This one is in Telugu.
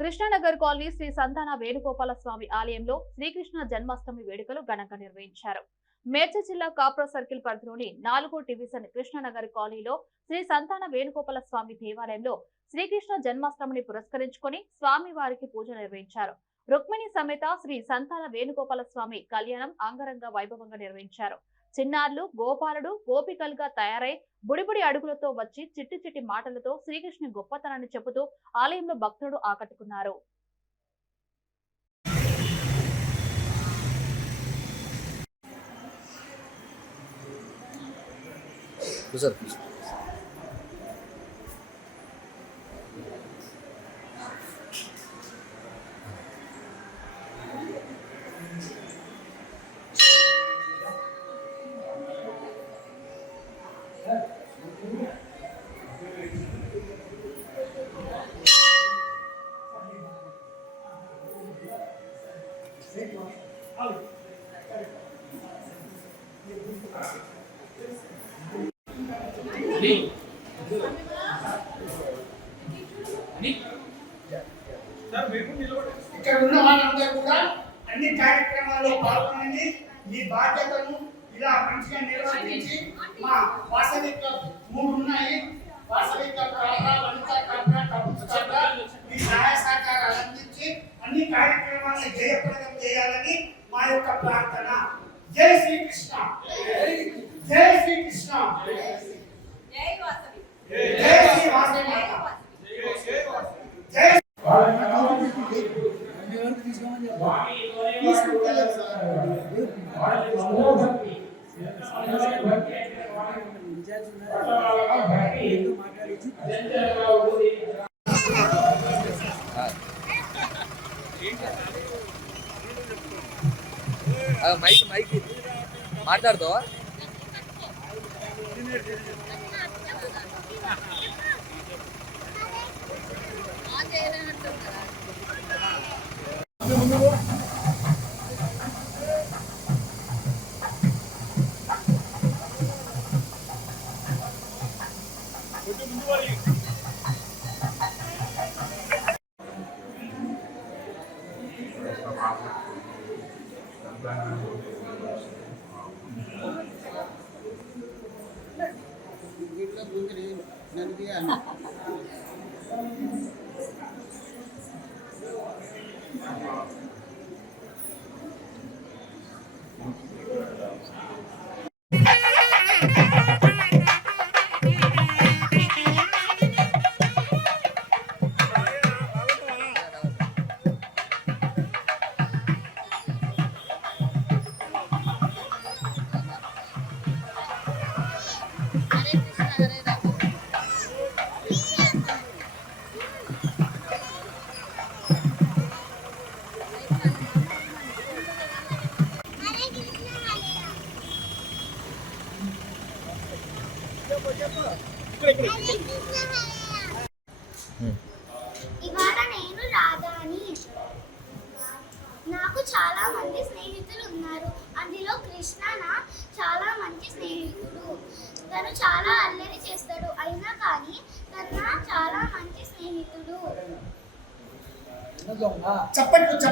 కృష్ణానగర్ కాలనీ శ్రీ సంతాన వేణుగోపాల స్వామి ఆలయంలో శ్రీకృష్ణ జన్మాష్టమి వేడుకలు ఘనంగా నిర్వహించారు. మేడ్చల్ జిల్లా కాప్రో సర్కిల్ పరిధిలోని నాలుగో డివిజన్ కృష్ణానగర్ కాలనీలో శ్రీ సంతాన వేణుగోపాల స్వామి దేవాలయంలో శ్రీకృష్ణ జన్మాష్టమిని పురస్కరించుకొని స్వామి వారికి పూజ నిర్వహించారు. రుక్మిణి సమేత శ్రీ సంతాన వేణుగోపాల స్వామి కళ్యాణం అంగరంగ వైభవంగా నిర్వహించారు. చిన్నారులు గోపాలుడు గోపికలుగా తయారై బుడిబుడి అడుగులతో వచ్చి చిట్టి చిట్టి మాటలతో శ్రీకృష్ణుని గొప్పతనాన్ని చెబుతూ ఆలయంలో భక్తుడు ఆకట్టుకున్నారు. కూర్చోరు ఇక్కడ ఉన్న వాళ్ళందరూ కూడా అన్ని కార్యక్రమాల్లో పాల్గొనండి. మీ బాధ్యతను ఇలా మంచిగా నిర్వర్తించి మా వాసవి క్లబ్ మూడు ఉన్నాయి. వాసవి క్లబ్ కాపరా వనితా కాపరా కబుత్ మీ సహాయ సహకారాలు అందించి అన్ని కార్యక్రమాలను జయప్రదం చేయాలని మా యొక్క ప్రార్థన. జై శ్రీకృష్ణ. జై శ్రీకృష్ణ. జై వాసవి. జై శ్రీ వాసవి. మాత జై ఆ, మైక్ మైక్. మాట్లాడుతావా? Yeah. ఇవాళ నేను రాధాని. నాకు చాలా మంది స్నేహితులు ఉన్నారు. అందులో కృష్ణ నా చాలా మంచి స్నేహితుడు. తను చాలా అల్లరి చేస్తాడు. అయినా కానీ తను చాలా మంచి స్నేహితుడు. చెప్పండి.